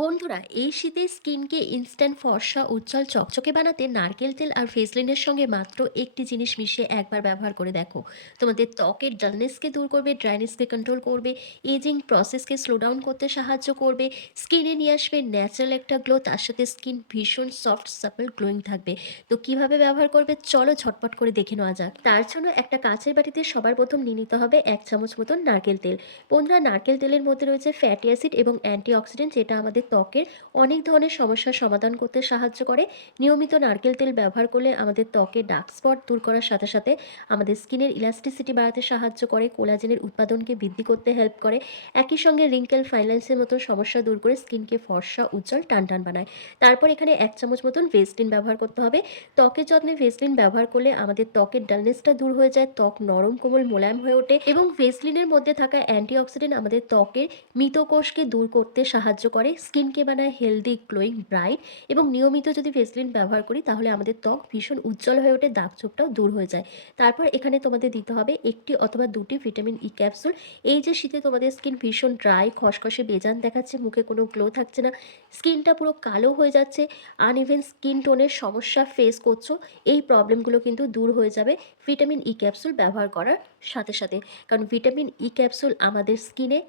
বন্ধুরা, এই শীতে স্কিনকে ইনস্ট্যান্ট ফর্সা উজ্জ্বল চকচকে বানাতে নারকেল তেল আর ভেসলিনের সঙ্গে মাত্র একটি জিনিস মিশিয়ে একবার ব্যবহার করে দেখো। তোমাদের ত্বকের ডালনেসকে দূর করবে, ড্রাইনেসকে কন্ট্রোল করবে, এজিং প্রসেসকে স্লো ডাউন করতে সাহায্য করবে, স্কিনে নিয়ে আসবে ন্যাচারাল একটা গ্লো, তার সাথে স্কিন ভীষণ সফট সাপল গ্লোয়িং থাকবে। তো কিভাবে ব্যবহার করবে চলো ঝটপট করে দেখে নেওয়া যাক। তার জন্য একটা কাঁচের বাটিতে সবার প্রথম নিয়ে নিতে হবে 1 চামচ মতন নারকেল তেল। বন্ধুরা, নারকেল তেলের মধ্যে রয়েছে ফ্যাটি অ্যাসিড এবং অ্যান্টিঅক্সিডেন্ট, যেটা আমাদের ত্বকের অনেক ধরনের সমস্যার সমাধান করতে সাহায্য করে। নিয়মিত নারকেল তেল ব্যবহার করলে আমাদের ত্বকের ডার্ক স্পট দূর করার সাথে সাথে আমাদের স্কিনের ইলাস্টিসিটি বাড়াতে সাহায্য করে, কোলাজেনের উৎপাদনকে বৃদ্ধি করতে হেল্প করে, একই সঙ্গে রিঙ্কেল ফাইন্যান্সের মতো সমস্যা দূর করে স্কিনকে ফর্সা উজ্জ্বল টানটান বানায়। তারপর এখানে 1 চামচ মতন ভেসলিন ব্যবহার করতে হবে। ত্বকের যত্নে ভেসলিন ব্যবহার করলে আমাদের ত্বকের ডালনেসটা দূর হয়ে যায়, ত্বক নরম কোমল মোলায়েম হয়ে ওঠে এবং ভেসলিনের মধ্যে থাকা অ্যান্টিঅক্সিডেন্ট আমাদের ত্বকের মৃত কোষকে দূর করতে সাহায্য করে, স্কিনকে বানায় হেলদি গ্লোয়িং ব্রাইট। এবং নিয়মিত যদি ভেসলিন ব্যবহার করি তাহলে আমাদের ত্বক ভীষণ উজ্জ্বল হয়ে ওঠে, দাগ ছোপটাও দূর হয়ে যায়। তারপর এখানে তোমাদের দিতে হবে একটি অথবা দুটি ভিটামিন ই ক্যাপসুল। এই যে শীতে তোমাদের স্কিন ভীষণ ড্রাই, খসখসে, বেজান দেখাচ্ছে, মুখে কোনো গ্লো থাকছে না, স্কিনটা পুরো কালো হয়ে যাচ্ছে, আনইভেন স্কিন টোনের সমস্যা ফেস করছো, এই প্রবলেমগুলো কিন্তু দূর হয়ে যাবে ভিটামিন ই ক্যাপসুল ব্যবহার করার সাথে সাথে। কারণ ভিটামিন ই ক্যাপসুল আমাদের স্কিনে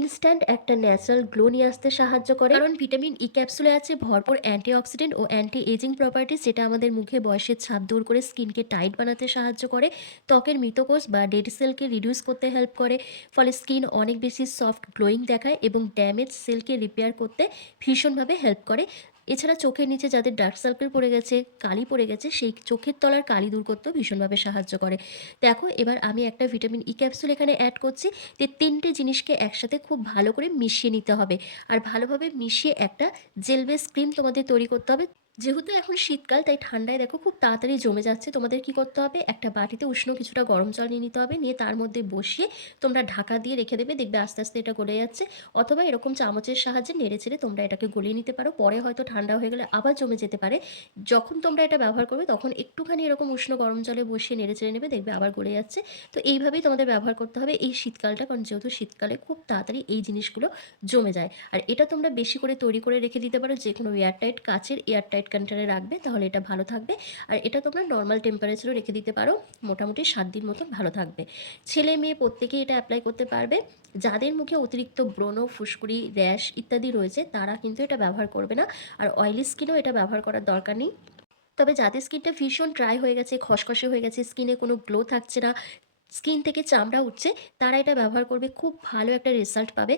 ইনস্ট্যান্ট একটা ন্যাচারাল গ্লো নিয়ে আসতে সাহায্য করে, কারণ ভিটামিন ই ক্যাপসুলে আছে ভরপুর অ্যান্টিঅক্সিডেন্ট ও অ্যান্টি এজিং প্রপার্টিস, যেটা আমাদের মুখে বয়সের ছাপ দূর করে স্কিনকে টাইট বানাতে সাহায্য করে, ত্বকের মৃতকোষ বা ডেড সেলকে রিডিউস করতে হেল্প করে, ফলে স্কিন অনেক বেশি সফট গ্লোয়িং দেখায় এবং ড্যামেজ সেলকে রিপেয়ার করতে ভীষণভাবে হেল্প করে। এছাড়া চোখের নিচে যাদের ডার্ক সার্কেল পড়ে গেছে, কালি পড়ে গেছে, সেই চোখের তলার কালি দূর করতেও ভীষণভাবে সাহায্য করে। দেখো, এবার আমি একটা ভিটামিন ই ক্যাপসুল এখানে অ্যাড করছি। যে তিনটে জিনিসকে একসাথে খুব ভালো করে মিশিয়ে নিতে হবে, আর ভালোভাবে মিশিয়ে একটা জেল বেস ক্রিম তোমাদের তৈরি করতে হবে। যেহেতু এখন শীতকাল, তাই ঠান্ডায় দেখো খুব তাড়াতাড়ি জমে যাচ্ছে। তোমাদের কি করতে হবে, একটা বাটিতে উষ্ণ কিছুটা গরম জল নিয়ে নিতে হবে, নিয়ে তার মধ্যে বসিয়ে তোমরা ঢাকা দিয়ে রেখে দেবে, দেখবে আস্তে আস্তে এটা গলে যাচ্ছে। অথবা এরকম চামচের সাহায্যে নেড়ে চেড়ে তোমরা এটাকে গলিয়ে নিতে পারো, পরে হয়তো ঠান্ডা হয়ে গেলে আবার জমে যেতে পারে। যখন তোমরা এটা ব্যবহার করবে তখন একটুখানি এরকম উষ্ণ গরম জলে বসিয়ে নেড়ে চেড়ে নেবে, দেখবে আবার গলে যাচ্ছে। তো এইভাবেই তোমাদের ব্যবহার করতে হবে এই শীতকালটা, কারণ যেহেতু শীতকালে খুব তাড়াতাড়ি এই জিনিসগুলো জমে যায়। আর এটা তোমরা বেশি করে তৈরি করে রেখে দিতে পারো, যে কোনো এয়ারটাইট কাচের এয়ারটাইট কন্টেনারে রাখবে, তাহলে এটা ভালো থাকবে। আর এটা তোমরা নর্মাল টেম্পারেচারেও রেখে দিতে পারো, মোটামুটি 7 দিন মতন ভালো থাকবে। ছেলে মেয়ে প্রত্যেকেই এটা অ্যাপ্লাই করতে পারবে। যাদের মুখে অতিরিক্ত ব্রণ, ফুসকুড়ি, র্যাশ ইত্যাদি রয়েছে তারা কিন্তু এটা ব্যবহার করবে না। আর অয়েলি স্কিনেও এটা ব্যবহার করার দরকার নেই। তবে যাদের স্কিনটা ভীষণ ড্রাই হয়ে গেছে, খসখসে হয়ে গেছে, স্কিনে কোনো গ্লো থাকছে না, স্কিন থেকে চামড়া উঠছে, তারা এটা ব্যবহার করবে, খুব ভালো একটা রেজাল্ট পাবে।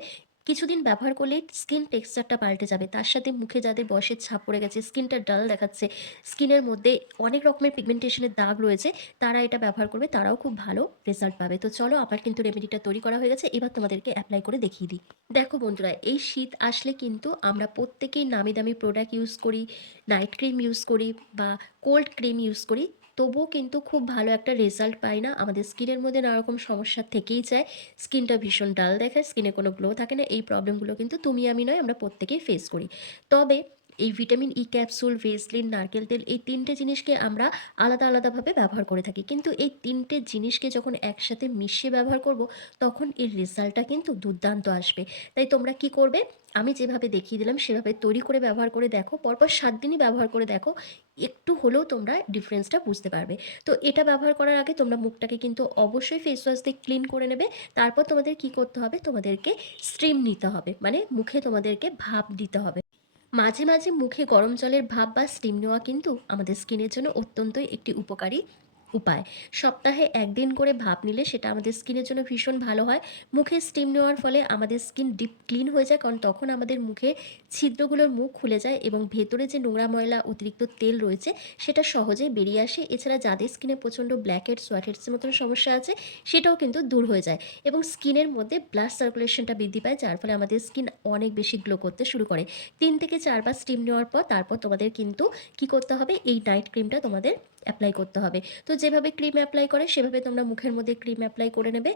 কিছুদিন ব্যবহার করলেই স্কিন টেক্সচারটা পাল্টে যাবে। তার সাথে মুখে যাদের বয়সের ছাপ পড়ে গেছে, স্কিনটা ডাল দেখাচ্ছে, স্কিনের মধ্যে অনেক রকমের পিগমেন্টেশনের দাগ রয়েছে, তারা এটা ব্যবহার করবে, তারাও খুব ভালো রেজাল্ট পাবে। তো চলো, আমার কিন্তু রেমেডিটা তৈরি করা হয়ে গেছে, এবার তোমাদেরকে অ্যাপ্লাই করে দেখিয়ে দিই। দেখো বন্ধুরা, এই শীত আসলে কিন্তু আমরা প্রত্যেকেই নামি দামি প্রোডাক্ট ইউজ করি, নাইট ক্রিম ইউজ করি বা কোল্ড ক্রিম ইউজ করি, তবুও কিন্তু খুব ভালো একটা রেজাল্ট পাই না। আমাদের স্কিনের মধ্যে নানা রকম সমস্যা থেকেই যায়, স্কিনটা ভীষণ ডাল দেখায়, স্কিনে কোনো গ্লো থাকে না। এই প্রবলেমগুলো কিন্তু তুমি আমি নয়, আমরা প্রত্যেকেই ফেস করি। তবে এই ভিটামিন ই ক্যাপসুল, ভেসলিন, নারকেল তেল, এই তিনটে জিনিসকে আমরা আলাদা আলাদাভাবে ব্যবহার করে থাকি, কিন্তু এই তিনটে জিনিসকে যখন একসাথে মিশিয়ে ব্যবহার করব, তখন এর রেজাল্টটা কিন্তু দুর্দান্ত আসবে। তাই তোমরা কি করবে, আমি যেভাবে দেখিয়ে দিলাম সেভাবে তৈরি করে ব্যবহার করে দেখো, পরপর 7 দিনই ব্যবহার করে দেখো, একটু হলেও তোমরা ডিফারেন্সটা বুঝতে পারবে। তো এটা ব্যবহার করার আগে তোমরা মুখটাকে কিন্তু অবশ্যই ফেস ওয়াশ দিয়ে ক্লিন করে নেবে। তারপর তোমাদের কি করতে হবে, তোমাদেরকে স্টিম নিতে হবে, মানে মুখে তোমাদেরকে ভাপ দিতে হবে। মাঝে মাঝে মুখে গরম জলের ভাপ বা স্টিম নেওয়া কিন্তু আমাদের স্কিনের জন্য অত্যন্তই একটি উপকারী উপায়। সপ্তাহে 1 দিন করে ভাপ নিলে সেটা আমাদের স্কিনের জন্য ভীষণ ভালো হয়। মুখে স্টিম নেওয়ার ফলে আমাদের স্কিন ডিপ ক্লিন হয়ে যায়, কারণ তখন আমাদের মুখে ছিদ্রগুলোর মুখ খুলে যায় এবং ভেতরে যে নোংরা ময়লা অতিরিক্ত তেল রয়েছে সেটা সহজেই বেরিয়ে আসে। এছাড়া যাদের স্কিনে প্রচণ্ড ব্ল্যাক হেডস, হোয়াইট হেডসের মতন সমস্যা আছে, সেটাও কিন্তু দূর হয়ে যায় এবং স্কিনের মধ্যে ব্লাড সার্কুলেশনটা বৃদ্ধি পায়, যার ফলে আমাদের স্কিন অনেক বেশি গ্লো করতে শুরু করে। 3 থেকে 4 বার স্টিম নেওয়ার পর তারপর তোমাদের কিন্তু কি করতে হবে, এই নাইট ক্রিমটা তোমাদের অ্যাপ্লাই করতে হবে। তো যেভাবে ক্রিম অ্যাপ্লাই করে সেভাবে তোমরা মুখের মধ্যে ক্রিম অ্যাপ্লাই করে নেবে।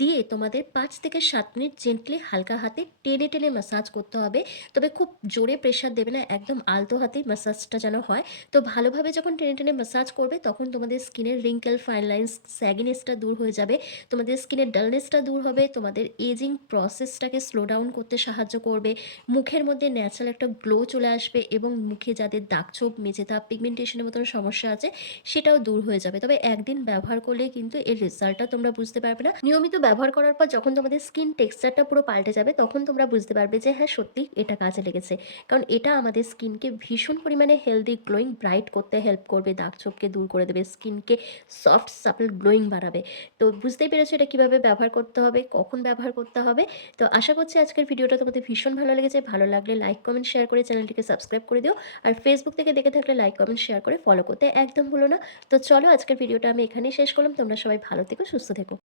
দিয়ে তোমাদের ৫ থেকে ৭ মিনিট জেন্টলি হালকা হাতে টেনে, টেনে ম্যাসাজ করতে হবে। তবে খুব জোরে প্রেশার দেবে না, একদম আলতো হাতেই ম্যাসাজটা যেন হয়। তো ভালোভাবে যখন টেনে, টেনে ম্যাসাজ করবে তখন তোমাদের স্কিনের রিঙ্কেল, ফাইন লাইনস, স্যাগিনেসটা দূর হয়ে যাবে। তোমাদের স্কিনের ডালনেসটা দূর হবে। তোমাদের এজিং প্রসেসটাকে স্লো ডাউন করতে সাহায্য করবে। মুখের মধ্যে ন্যাচারাল একটা গ্লো চলে আসবে এবং মুখে যাদের দাগছোপ, মেজেদাগ, পিগমেন্টেশনের মতন সমস্যা আছে সেটাও দূর হয়ে যাবে। তবে একদিন ব্যবহার করলেই কিন্তু এর রেজাল্টটা তোমরা বুঝতে পারবে না। নিয়মিত ব্যবহার করার পর যখন তোমাদের স্কিন টেক্সচারটা পুরো পাল্টে যাবে তখন তোমরা বুঝতে পারবে যে হ্যাঁ, সত্যিই এটা কাজে লেগেছে। কারণ এটা আমাদের স্কিনকে ভীষণ পরিমাণে হেলদি, গ্লোয়িং, ব্রাইট করতে হেল্প করবে। দাগছোপকে দূর করে দেবে। স্কিনকে সফট, সাপল, গ্লোয়িং বানাবে। তো বুঝতেই পেরেছো এটা কিভাবে ব্যবহার করতে হবে, কখন ব্যবহার করতে হবে। তো আশা করছি আজকের ভিডিওটা তোমাদের ভীষণ ভালো লেগেছে। ভালো লাগলে লাইক, কমেন্ট, শেয়ার করে চ্যানেলটিকে সাবস্ক্রাইব করে দিও। আর ফেসবুক থেকে দেখে থাকলে লাইক, কমেন্ট, শেয়ার করে ফলো করতে একদম ভুলো না। তো চলো আজকের ভিডিওটা আমি এখানেই শেষ করলাম। তোমরা সবাই ভালো থেকো, সুস্থ থেকো।